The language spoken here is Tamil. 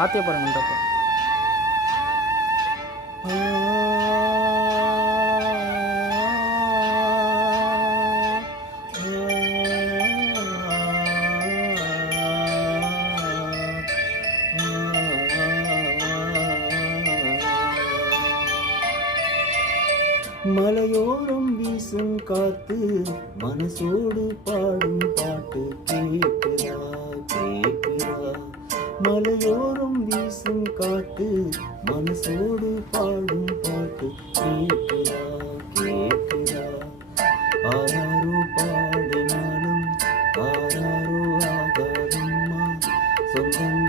பார்த்தே பாருங்கன்றப்போ மலையோரம் வீசும் காத்து மனசோடு பாடும் பாட்டு கேட்கிறா கேட்கிறா. மலையோரம் வீசும் காத்து மனசோடு பாடும் பாட்டு கேட்கிறா கேட்கிறா. ஆராரோ பாடினாலும் ஆராரோ ஆகாதம்மா சொந்தம்